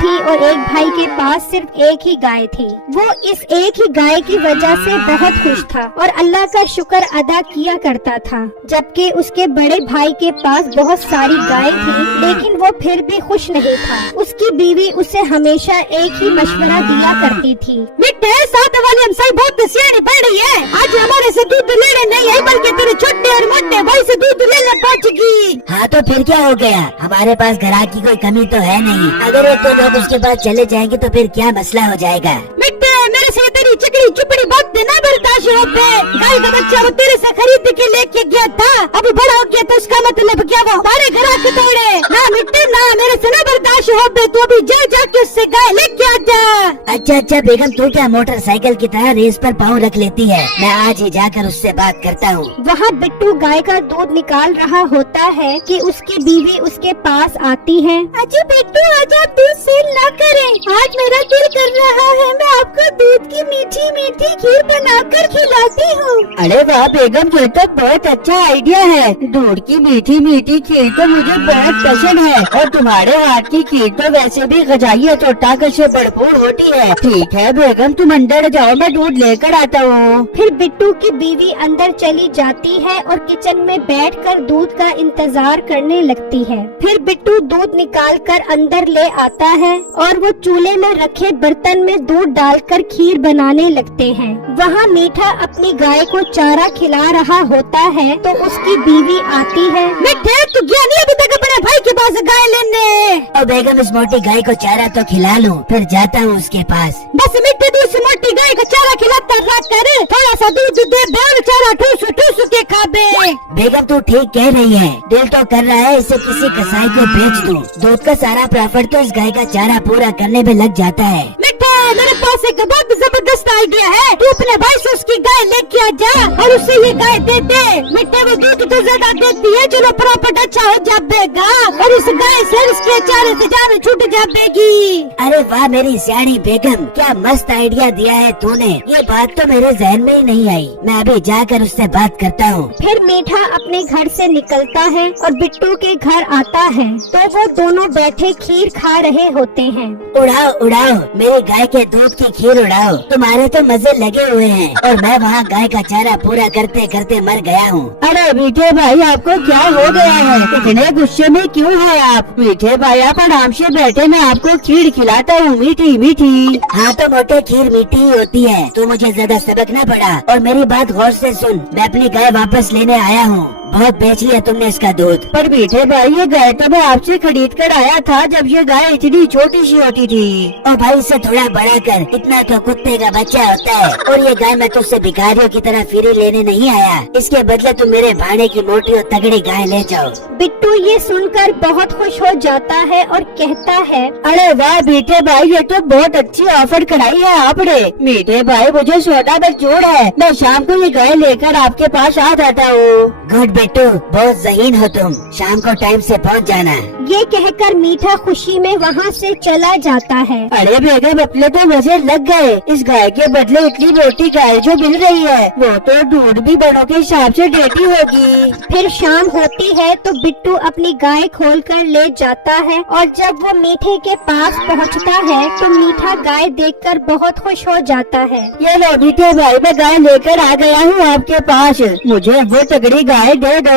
थी और एक भाई के पास सिर्फ एक ही गाय थी। वो इस एक ही गाय की वजह से बहुत खुश था और अल्लाह का शुक्र अदा किया करता था। जबकि उसके बड़े भाई के पास बहुत सारी गाय थी, लेकिन वो फिर भी खुश नहीं था। उसकी बीवी उसे हमेशा एक ही मशवरा दिया करती थी। मिठे साथ वाली हम सही बहुत सियानी पड़ रही है। आज हमारे से दूध लेने नहीं है, बल्कि तेरे छोटे और मोटे भाई से दूध लेने पहुँचेगी। हाँ तो फिर क्या हो गया, हमारे पास ग्राहक की कोई कमी तो है नहीं। अगर एक दो लोग उसके पास चले जाएंगे तो फिर क्या मसला हो जाएगा। मिठे मेरे से तेरी चिकनी चुपड़ी बात ना बर्दाश्त होते। गाय का बच्चा वो तेरे से खरीद के लेके गया था, अभी बड़ा हो गया तो उसका मतलब क्या वो हमारे ग्राहक तोड़े ना। मिठे ना मेरे से ना बर्दाश्त होते, तू अभी जाके उससे गाय लेके आ जा। अच्छा बेगम, तू क्या मोटरसाइकिल की तरह रेस पर पाँव रख लेती है। मैं आज ही जाकर उससे बात करता हूँ। वहाँ बिट्टू गाय का दूध निकाल रहा होता है कि उसकी बीवी उसके पास आती है। अजी बिट्टू आज आप दूध सेल ना करें, आज मेरा दिल कर रहा है मैं आपको दूध की मीठी मीठी खीर बनाकर खिलाती हूँ। अरे वाह बेगम, ये तो बहुत अच्छा आइडिया है। दूध की मीठी मीठी खीर तो मुझे बहुत पसंद है और तुम्हारे हाथ की खीर तो वैसे भी गजाइत और ताकत से भरपूर होती है। ठीक है बेगम, तुम अंदर जाओ, मैं दूध लेकर आता हूँ। फिर बिट्टू की बीवी अंदर चली जाती है और किचन में बैठकर दूध का इंतजार करने लगती है। फिर बिट्टू दूध निकालकर अंदर ले आता है और वो चूल्हे में रखे बर्तन में दूध डालकर खीर बनाने लगते हैं। वहाँ मीठा अपनी गाय को चारा खिला रहा होता है तो उसकी बीवी आती है। मिठे तू गया नहीं अभी तक अपने भाई के पास गाय लेने? और बेगम, इस मोटी गाय को चारा तो खिला लूं, फिर जाता हूँ उसके पास। बस मिठे तू इस मोटी गाय को चारा खिलाता रहा कर, थोड़ा सा दूध दे दे, चारा ठूस के खा बे। बेगम तू ठीक कह रही है, दिल तो कर रहा है इसे किसी कसाई को बेच दूं। दूध का सारा प्रॉफिट तो इस गाय का चारा पूरा करने में लग जाता है। मिठे मेरे पास एक बहुत जबरदस्त आइडिया है, तू अपने भाई से उसकी गाय लेके आ जा और उसे ये गाय दे दे। मिठे वो दूध तो ज्यादा देती है, चलो प्रॉफिट अच्छा हो जाएगा और इस गाय से उसके चारे से जान छूट जाएगी। अरे वाह मेरी सियाणी बेगम, क्या मस्त आइडिया दिया है तूने। ये बात तो मेरे जहन में ही नहीं आई। मैं अभी जाकर उससे बात करता हूँ। फिर मीठा अपने घर से निकलता है और बिट्टू के घर आता है तो वो दोनों बैठे खीर खा रहे होते हैं। उड़ाओ मेरी गाय के दूध की खीर उड़ाओ, तुम्हारे तो मजे लगे हुए हैं और मैं वहाँ गाय का चारा पूरा करते करते मर गया हूँ। अरे मीठे भाई, आपको क्या हो गया है, इतने गुस्से में क्यों है आप? मीठे भाई आप आराम से बैठे, मैं आपको खीर खिलाता हूँ मीठी मीठी। हाँ तो मोटे खीर मीठी ही होती है, तू मुझे ज्यादा सबक न पड़ा। और मेरी बात गौर से सुन, मैं अपनी गाय वापस लेने आया हूँ। बहुत बेच लिया तुमने इसका दूध। पर मीठे भाई ये गाय तो मैं आपसे खरीद कर आया था जब ये गाय इतनी छोटी सी होती थी। और भाई इसे थोड़ा बड़ा कर, इतना तो कुत्ते का बच्चा होता है। और ये गाय मैं तुझसे भिखारियों की तरह फ्री लेने नहीं आया, इसके बदले तुम मेरे भाड़े की मोटी और तगड़ी गाय ले जाओ। बिट्टू ये सुनकर बहुत खुश हो जाता है और कहता है, अरे वाह मीठे भाई, ये तो बहुत अच्छी ऑफर कराई है आपने। मीठे भाई मुझे सौदा मंजूर है, मैं शाम को ये गाय लेकर आपके पास आ जाता हूँ। गुड बिट्टू, बहुत ज़हीन हो तुम, शाम को टाइम से पहुंच जाना। ये कहकर मीठा खुशी में वहाँ से चला जाता है। अरे बेगम अपने तो मजे लग गए, इस गाय के बदले इतनी मोटी गाय जो मिल रही है वो तो दूध भी बड़ों के हिसाब से देती होगी। फिर शाम होती है तो बिट्टू अपनी गाय खोलकर ले जाता है और जब वो मीठे के पास पहुँचता है तो मीठा गाय देखकर बहुत खुश हो जाता है। ये लो मीठे भाई, मैं गाय लेकर आ गया हूँ आपके पास, मुझे वो तगड़ी गाय दे दो।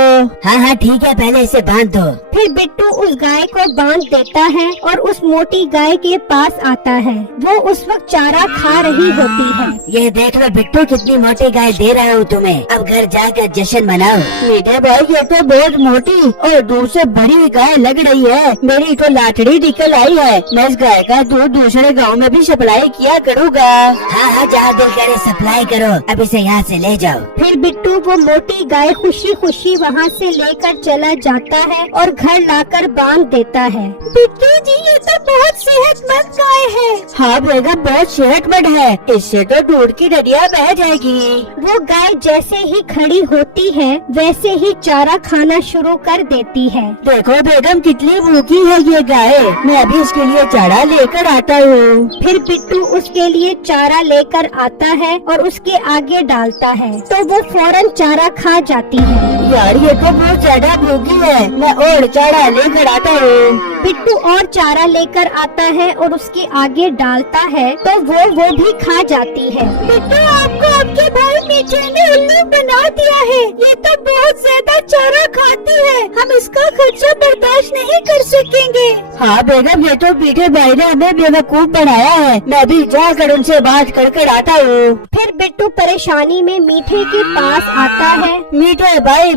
हाँ ठीक है, पहले इसे बांध दो। फिर बिट्टू उस गाय को बांध देता है और उस मोटी गाय के पास आता है। वो उस वक्त चारा खा रही होती है। ये देख लो बिट्टू, कितनी मोटी गाय दे रहा हूँ तुम्हें, अब घर जाकर जश्न मनाओ। मीठे भाई ये तो बहुत मोटी और दूध से बड़ी गाय लग रही है, मेरी तो लाटड़ी निकल आई है। मैं इस गाय का दूध दूसरे गाँव में भी सप्लाई किया करूँगा। हाँ जहाँ दिल करे सप्लाई करो, अब इसे यहाँ से ले जाओ। फिर बिट्टू वो मोटी गाय खुशी खुशी वहाँ से लेकर चला जाता है और घर लाकर बांध देता है। बिट्टू जी ये तो बहुत सेहतमंद गाय है। हाँ बेगम, बहुत सेहतमंद है, इससे तो दूध की नदियाँ बह जाएगी। वो गाय जैसे ही खड़ी होती है वैसे ही चारा खाना शुरू कर देती है। देखो बेगम, कितनी भूखी है ये गाय, मैं अभी इसके लिए चारा लेकर आता हूँ। फिर बिट्टू उसके लिए चारा लेकर आता है और उसके आगे डालता है तो वो फौरन चारा खा जाती है। यार ये तो बहुत ज्यादा भूखी है, मैं और चारा लेकर आता हूँ। बिट्टू और चारा लेकर आता है और उसके आगे डालता है तो वो भी खा जाती है। बिट्टू, आपको आपके भाई मीठे ने उल्लू बना दिया है। ये तो बहुत ज्यादा चारा खाती है, हम इसका खर्चा बर्दाश्त नहीं कर सकेंगे। हाँ बेगम, ये तो मीठे भाई ने हमें बेवकूफ बनाया है, मैं भी जाकर उनसे बात कर आता हूँ। फिर बिट्टू परेशानी में मीठे के पास आता है। मीठे भाई,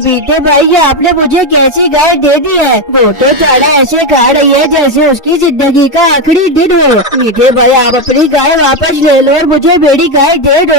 ये आपने मुझे कैसी गाय दे दी है? वो तो चारा ऐसे खा रही है जैसे उसकी जिंदगी का आखिरी दिन हो। मीठे भाई, आप अपनी गाय वापस ले लो और मुझे मेरी गाय दे दो।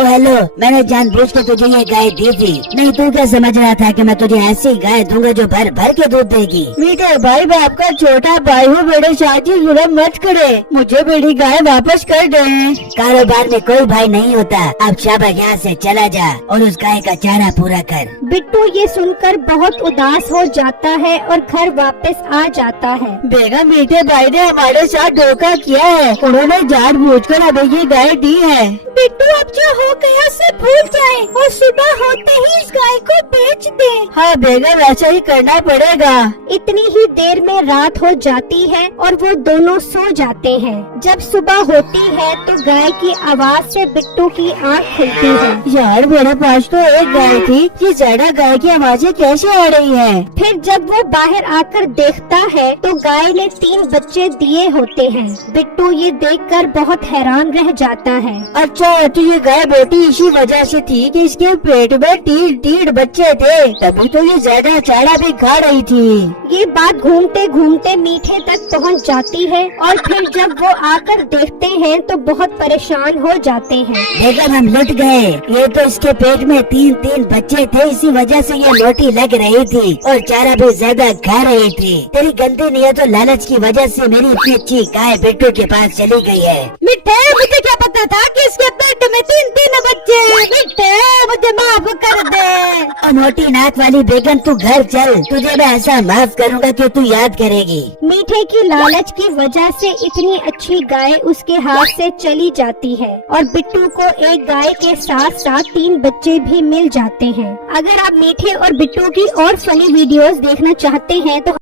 ओ हेलो, मैंने जानबूझ के तुझे ये गाय दी थी, नहीं तू क्या समझ रहा था कि मैं तुझे ऐसी गाय दूंगा जो भर भर के दूध देगी? मीठे भाई, मैं आपका छोटा भाई हूँ, मेरे साथ ही जुल्म मत करे, मुझे मेरी गाय वापस कर दे। कारोबार में कोई भाई नहीं होता, अब शाबाश यहाँ से चला जा और उस गाय का चारा पूरा कर। बिट्टू ये सुनकर बहुत उदास हो जाता है और घर वापस आ जाता है। बेगम, मीठे भाई ने हमारे साथ धोखा किया है, उन्होंने जानबूझकर हमें ये गाय दी है। बिट्टू, अब जो हो गया से भूल जाए और सुबह होते ही इस गाय को बेच दे। हाँ बेगम, ऐसा ही करना पड़ेगा। इतनी ही देर में रात हो जाती है और वो दोनों सो जाते हैं। जब सुबह होती है तो गाय की आवाज से बिट्टू की आँख खुलती है। यार मेरे पास तो एक गाय थी, ये ज्यादा गाय की आवाजें कैसे आ रही है? फिर जब वो बाहर आकर देखता है तो गाय ने 3 बच्चे दिए होते हैं। बिट्टू ये देखकर बहुत हैरान रह जाता है। अच्छा, तो ये गाय बेटी इसी वजह से थी कि इसके पेट में 3 बच्चे थे, तभी तो ये ज्यादा चारा भी खा रही थी। ये बात घूमते घूमते मीठे तक पहुंच जाती है और फिर जब वो आकर देखते हैं तो बहुत परेशान हो जाते हैं। बेगम, हम लुट गए, ये तो इसके पेट में 3 बच्चे थे, इसी वजह से ये मोटी लग रही थी और चारा भी ज्यादा खा रही थी। तेरी गंदी नियत और लालच की वजह से मेरी इतनी अच्छी गाय बिट्टू के पास चली गई है। मिठे, मुझे क्या पता था कि इसके पेट में 3 बच्चे हैं। मिठे, मुझे माफ कर दे। और मोटी नाक वाली बेगम, तू घर चल, तुझे मैं ऐसा माफ करूँगा कि तू याद करेगी। मीठे की लालच की वजह से इतनी अच्छी गाय उसके हाथ से चली जाती है और बिट्टू को एक गाय के साथ साथ 3 बच्चे भी मिल जाते हैं। अगर आप मीठे और बिट्टू की और फनी वीडियोस देखना चाहते हैं तो